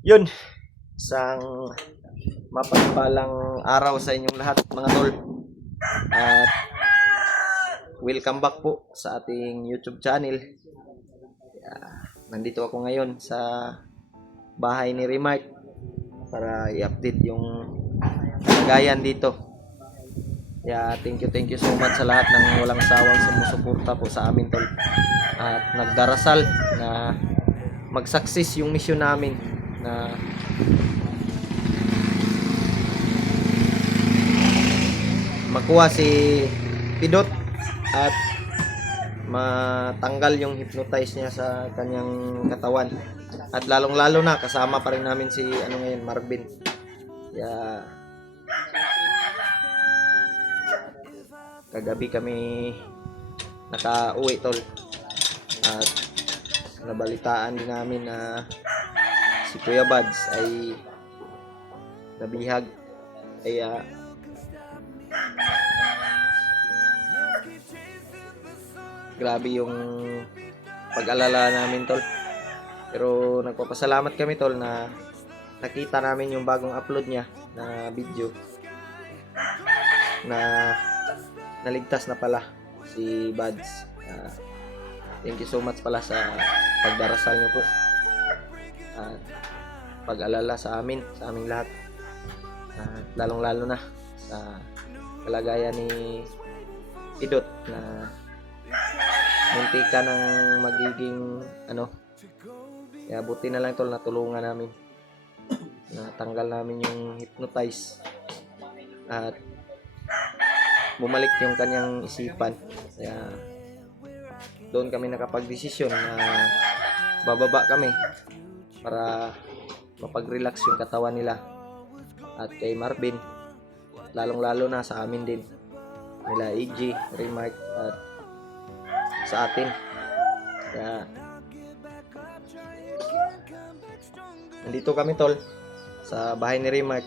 Yun, isang mapagpalang araw sa inyong lahat mga tol. At welcome back po sa ating YouTube channel. Nandito ako ngayon sa bahay ni Remark para i-update yung kalagayan dito. Thank you so much sa lahat ng walang sawang sumusuporta po sa amin tol. At nagdarasal na mag-success yung mission namin na makuha si Pidot at matanggal yung hypnotize niya sa kanyang katawan. At lalong lalo na kasama pa rin namin si Marvin. Kagabi kami nakauwi tol. At nabalitaan din namin na si Kuya Buds ay nabihag. Grabe yung pag-alala namin tol. Pero nagpapasalamat kami tol na nakita namin yung bagong upload niya na video na naligtas na pala si Buds. Thank you so much pala sa pagdarasal niyo po at pag-alala sa amin, sa aming lahat. Lalong lalo na sa kalagayan ni Pidot na munti ka ng magiging kaya buti na lang tol natulungan namin, natanggal namin yung hypnotize at bumalik yung kanyang isipan. Kaya doon kami nakapagdesisyon na bababa kami para mapag-relax yung katawan nila at kay Marvin, lalong lalo na sa amin din, nila AJ, Remark at sa atin. Kaya nandito kami tol sa bahay ni Remark.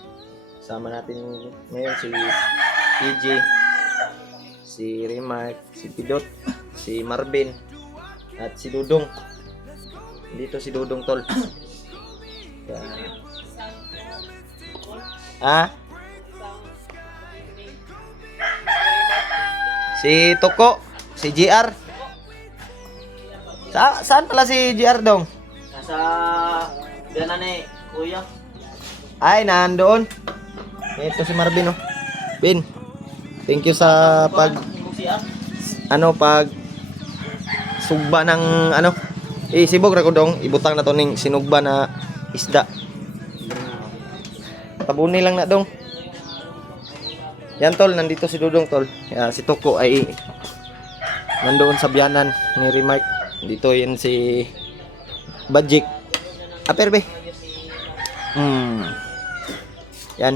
Sama natin ngayon si AJ, si Remark, si Pidot, si Marvin at si Dudong. Dito si Dudong tol. Si Toko, si GR. Saan pala si GR dong? Nasa ganan ni Kuya. Ay, nandoon. Ito si Marvin oh. Bin, thank you sa pag sugba ng sibog ra ko dong, ibutang na to ning sinugba na isda. Tabuni lang na dong. Yan tol, nandito si Dudong tol. Si Toko ay nandoon sa biyanan ni Remark. Dito yan si Bajik. Aperbe. Yan.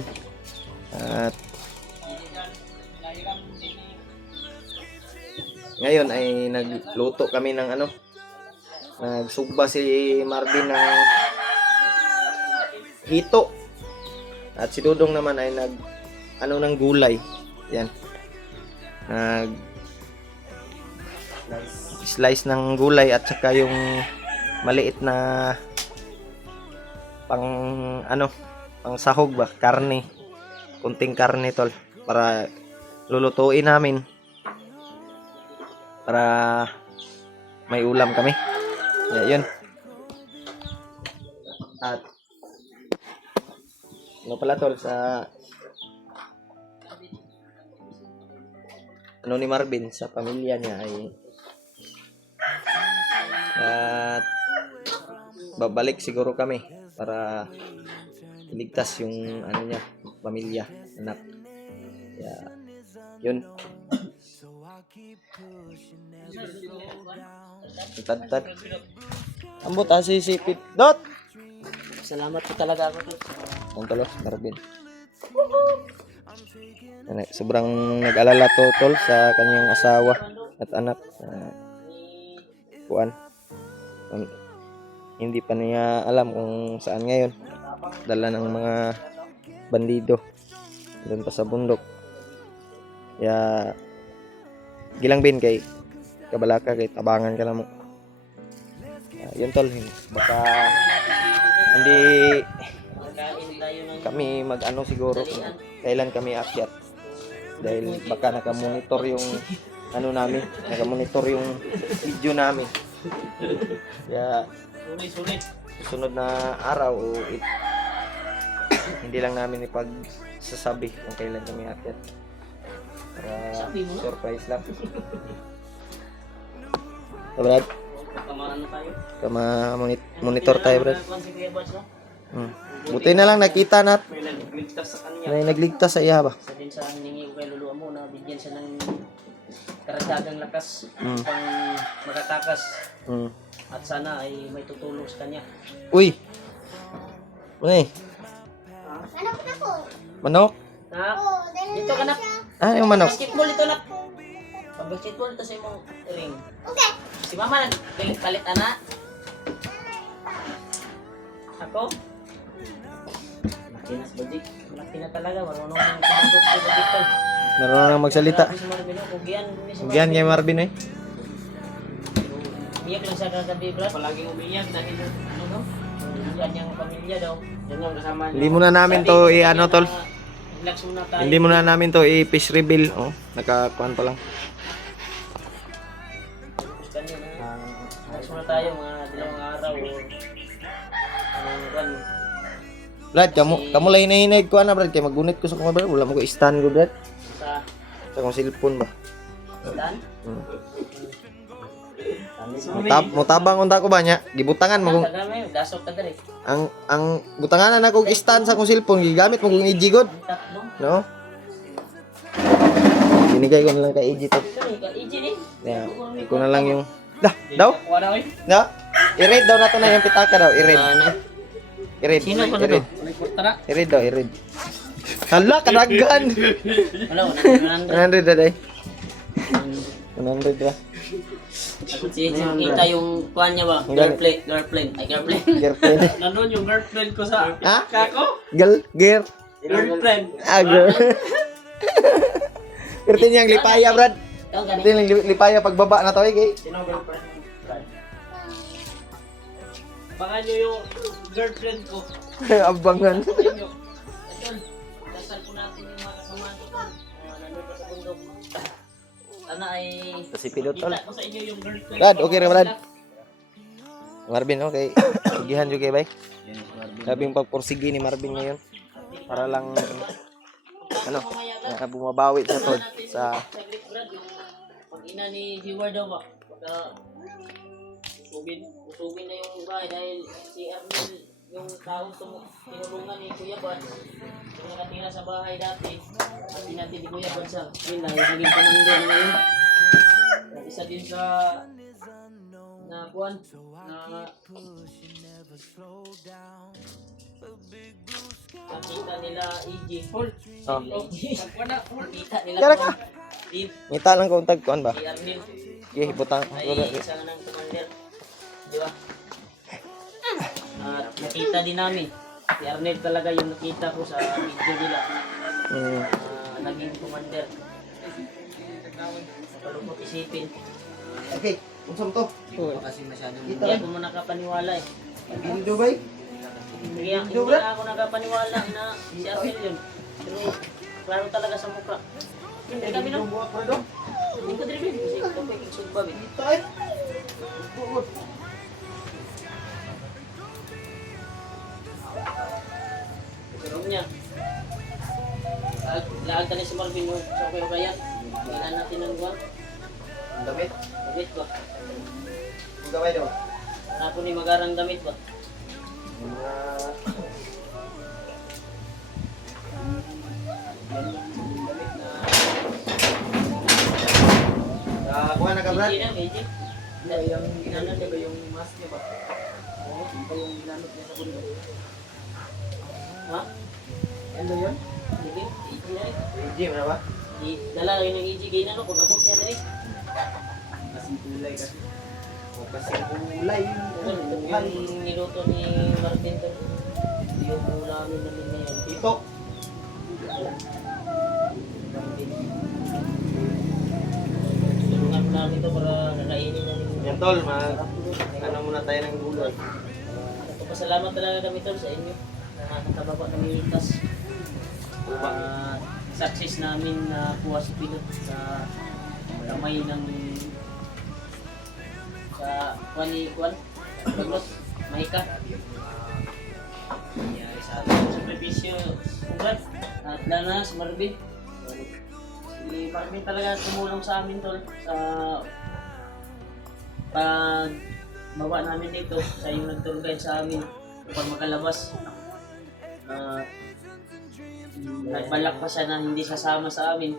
At ngayon ay nagluto kami ng nagsugba si Marvin ng hito. At si Dudong naman ay ng gulay. Yan. Slice ng gulay at saka yung maliit na pang sahog ba, karne. Kunting karne tol para lulutuin namin para may ulam kami. Yun. At pala tol sa ni Marvin sa pamilya niya ay at babalik siguro kami para iligtas yung niya, pamilya, anak. Yun. Tad. Ambot si Sipit. Dot. Salamat po talaga ako tol. Ang tolo, Marvin. Sobrang nag-alala to tol sa kanyang asawa at anak. Hindi pa niya alam kung saan ngayon. Dala ng mga bandido doon pa sa bundok. Gilang bin kay kabalaka kay tabangan ka na mo. Yun tol, baka hindi Magkain tayo ng kami mag-ano siguro kung kailan kami akyat. Dahil baka nakamonitor yung ano namin, nakamonitor yung video namin. Kaya sulit. susunod na araw o hindi lang namin ipagsasabi kung kailan kami akyat. Para Sabi mo na. surprise lang. So, Brad, Kamaan na tayo. monitor tayo, Brad. Hmm. Buti na lang nakita na May nagligtas sa kanya. may nagligtas sa iya ba? Isa din sa hiningi ko kay Lulu mo na bigyan siya ng karagdagang lakas pang makatakas. Hmm. At sana ay may tutulong sa kanya. Uy. Uy, Anak na po. manok. Na, Oh, dahil dito ka na. Ah, yung manok. Basketball ito na. Pag-basketball ito sa imong ring. okay. Si mama nagpalit ana. Ako? Makinas Badik. Malaki na talaga. Marunong nang sumagot si Badik ko. Marunong nang magsalita. Grabe si Marvin. Kugian. Diyan kay Marvin eh. Umiyak lang siya kagabi, Brad. Palaging umiyak dahil ano no? Yung kanyang pamilya daw. Yan yung kasama niya. Hindi muna namin to i-ano tol. Relax muna tayo. Hindi muna namin to i-fish reveal. Oh, nakakuan pa lang. Kanya na. Relax muna tayo mga dalawang araw. Anong kan? Brad, kamu lang hinahinay ko na Brad. Kaya magunit ko sa kuma Brad. Wala mo ko stand ko Brad. Sa Sa kong cellphone ba. saan? Mutabang unta ko ba niya? Gibutangan mo kung Tagame, dasok ka dali. ang butanganan na kong stand sa kong cellphone gigamit mo kong ijigod, Tatlo. no? Binigay ko na lang kay Iji to. Sorry, ka EJ ni. Yeah, ko na lang yung daw. Wala oy. Da. I-read daw nato na yung pitaka daw. I-read. I-read. Sino pa na I-read. Tara. I-read daw, i-read. Hala, kanagan. Wala, 100. 100 na day. 100 ba? Ako si EJ kita yung kuan niya ba? Girlfriend. Ay, girlfriend. Girlfriend. Nanon yung girlfriend ko sa Ha? kako? Gear. Girlfriend. Ah, girl. Pero niyang lipaya, Brad. Ikaw Ito gani. yung lipaya pagbaba na to, eh, kay. Sino ang girlfriend? Baka nyo yung girlfriend ko. Abangan. Inyo. Idol, dasal po natin yung mga kasama ko. Nandun pa sa bundok. Sana ay Si Pidotol. kita ko sa inyo yung girlfriend Brad, ko. okay ra, Brad. Marvin, okay. Sugihan juga, bay. Labing pagpursigi ni Marvin ngayon. Para lang, ano, bumabawi sa tol. Sa, Saglit, Brad, yung pag-ina ni Jiwar daw ba? Pagka usugin na yung bahay dahil si Arnel yung taong tinulungan ni Kuya Bad yung nakatira sa bahay dati at natin ni Kuya Bad sa yun na yung naging commander ngayon at isa din sa na kuwan na nakita nila EJ oh. nakita nila Kaya ka. kuwan. Ngita lang kung tagkuan ba? Si Arnel Okay, butang. ay isa ng commander. Di ba? At nakita din namin. Si Arnel talaga yung nakita ko sa video nila. Naging commander. Nakalungkot isipin. Okay, unsam to? Kasi masyadong Kita, hindi eh. ako mo nakapaniwala eh. Bindo, bay? Hindi na ako nakapaniwala na si Arnel yun. Pero klaro talaga sa mukha. Hindi kami no? Hindi ko din kasi ito pa yung sugba eh. Ito eh. Pero niya. Lahat tali si Marvin yung sa kayo. Kailan natin ng buwan? Damit. Damit ba? Ang gaway daw. Napo ni magarang damit ba? Kuha na ka, Brad? AJ na, AJ. Yung ginanod niya ba yung mask niya ba? Oo, iba yung ginanod niya sa bundok. Ha? Ano yun? Sige, AJ na rin. Gym na ba? Dala rin ng AJ kayo na no, kung abot niya na rin. Kasing kulay kasi. Kasing kulay. Yung niluto ni Martin to. Yung ulamin namin ngayon. Ito. Tulungan mo namin ito para nakainin namin. Yan tol, ano muna tayo ng gulay. Ito pa Nagpapasalamat talaga kami tol sa inyo na nakababa kami ligtas. Success namin na kuha si Pilot sa kamay ng sa Kwan Baglot, Mahika. Sa ating supervisyo ugat at Lanas, Marvin. Si Marvin talaga tumulong sa amin tol sa pag baba namin dito. Sa yung nag-tour guide sa amin upang makalabas. Nagbalak pa siya na hindi sasama sa amin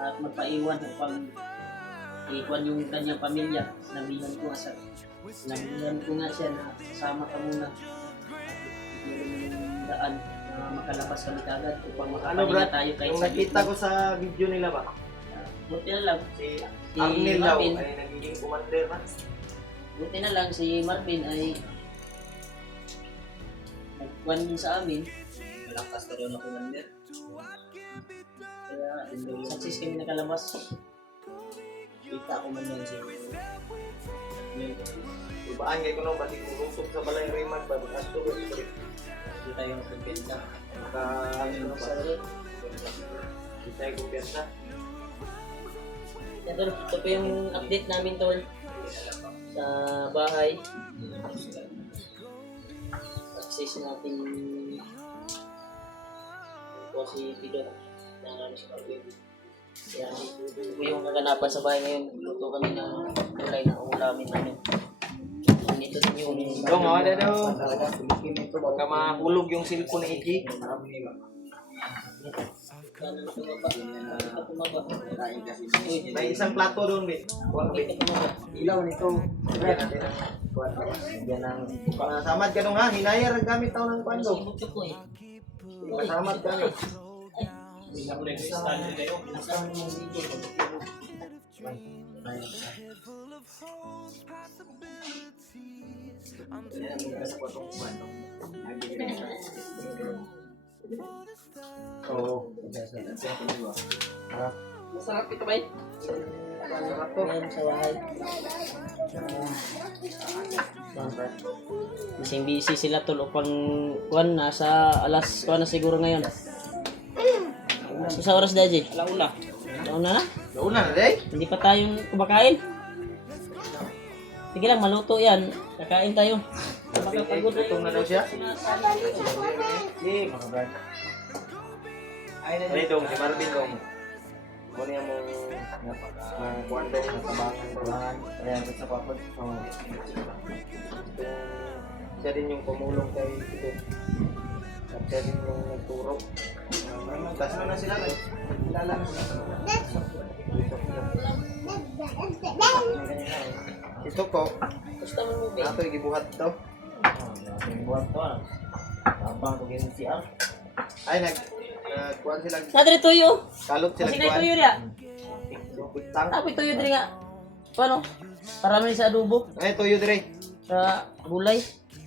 at magpaiwan upang iwan yung kanyang pamilya. Sinabihan ko nga siya na sasama ka muna yung daan na makalabas kami kagad upang makapahinga tayo kahit Yung sa nakita ko sa video nila ba? buti na lang Si Arnel daw Marvin, ay nagiging commander na. buti na lang si Marvin ay nagkuhan din sa amin. Malakas na rin ako commander. Kaya success kami nakalabas. Kita ko man yan siya. Ibaan kay kuno pati kurusok sa balay Raymond ba asto ko ito. Kita yung kumpenta. Maka ano Sa ba? Kita ay kumpiyansa. ito po yung update namin tol sa bahay. Success natin po si Pido na si Marvin. Yan, ito po yung kaganapan sa bahay ngayon. Luto kami ng gulay na ulamin namin. Ito din yung Dong, awala daw. Baka mahulog yung cellphone ni EG. May isang plato doon, Bit. Kuha Bit. Ilaw nito. Yan ang samad ka nung ha. Hinayar ang gamit tao ng kwando. Samad ka nung. Oo. Masarap ito ba? Ngayon sa bahay. Bising busy sila tol upang kuan nasa alas kuan na siguro ngayon. Sa oras daji? Alauna. Alauna na? Nauna na, day. Hindi pa tayo kumakain. Sige lang, maluto yan. Kakain tayo. Pagod na daw siya. Ay, dong, si Marvin dong. Kunin mo kuan dong sa tabangan. Ayan, sa papad. Siya din yung pumulong kay Tito. At siya din yung nagturo. Tas na sila. Kilala na sila. Ito ko. Gusto mo mo, babe? Ato gibuhat to. Buat to ah. Abang ko ganyan si Al. Ay nagkuan sila. Nadre tuyo. Kalot sila Kasi na tuyo niya. Pitang. Tapi tuyo dire nga. Paano? Para man sa adobo. Ay tuyo dire. Sa gulay.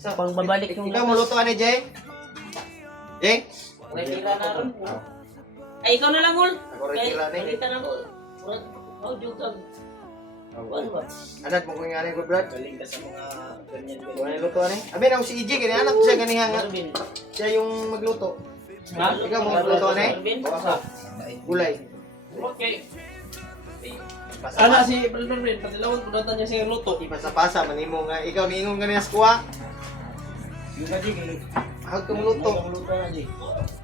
Pang babalik yung Ikaw muluto ani Jay. Jay. Retira na ron. Ay, ikaw na lang, Ul. Ako retira na. Retira na, Ul. Oh, jukag. Ano ba? Anak mo kung nga ko brad. Galing ka sa mga ganyan. Wala luto ani. Abi na si EJ kini anak siya ganiha nga. Marvin. Siya yung magluto. Ha? Ikaw mo magluto ani. Marvin? Gulay. Okay. Ana si Marvin, patilawon pudatan niya sa luto. Ipasa-pasa manimo nga ikaw niingon kanina sa kuha. Yung kaji galing. Hag kang luto. Luto na di.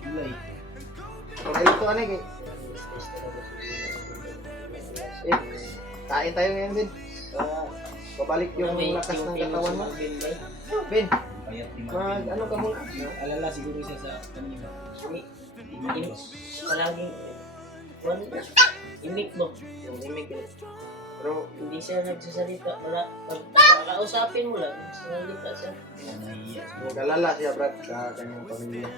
Gulay. Wala luto ani kay. Kain tayo ngayon din. Pabalik yung lakas ng katawan mo. Ben, Payat di mag ano ka muna? Alala siguro siya sa kanina. Palaging imik mo. Yung imig eh. Pero Hindi siya nagsasalita. Wala. Pag kausapin mo lang, salita siya. Nahiya. mag-alala siya brad sa kanyang pamilya.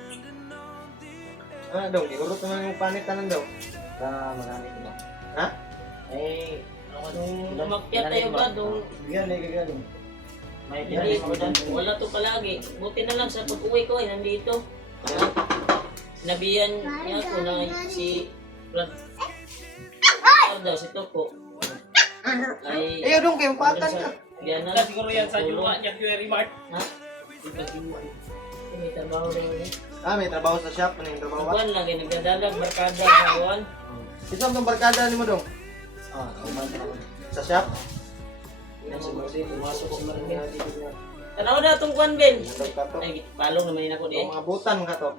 Dong, igurot naman yung panit tanan daw. Sa marami ba? Ha? Eh, Nung umakyat tayo ba, nung yan ay gagaling. may wala to palagi. Buti na lang sa pag-uwi ko ay nandito. Sinabihan niya ako na si Brad. Ano daw, si Toko. Ay, Ayaw dong, kayo patan ka. Yan na. Siguro yan sa Juma niya Query Mart. Ha? May trabaho rin eh. May trabaho sa shop. Ano yung trabaho ba? Buwan lang, nagdadalag, barkada sa buwan. Ito ang barkada ni mo dong? Sa shop? Tanaw na itong kuwan, Ben. Ay, palong naman yun ako di. Mga butan ka to.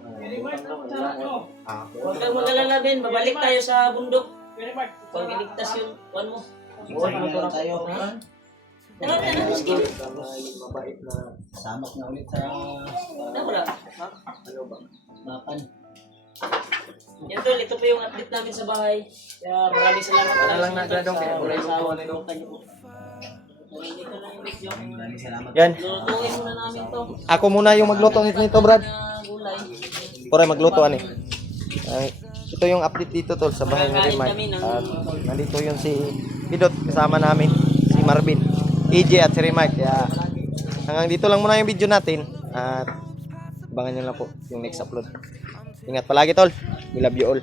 Huwag kang mag-alala, Ben. Babalik tayo sa bundok. Huwag iligtas yung kuwan mo. tayo. Tanaw na, sige. Mabait na. Samak na ulit sa Wala. Ano ba? mapan. Yan tol, ito po yung update namin sa bahay. Kaya maraming salamat. Wala lang na gradong kaya wala yung sa tuwa nito. Dito na yung video. Maraming salamat. Yan. Lulutuin muna namin to. Ako muna yung magluto nito, Brad. Gulay. Pura magluto ani. Ito yung update dito tol sa bahay ni Kakain Rimar. kami ng- At nandito yung si Pidot kasama namin, si Marvin, AJ at si Rimar. Kaya hanggang dito lang muna yung video natin at abangan nyo lang po yung next upload. Ingat palagi tol. We love you all.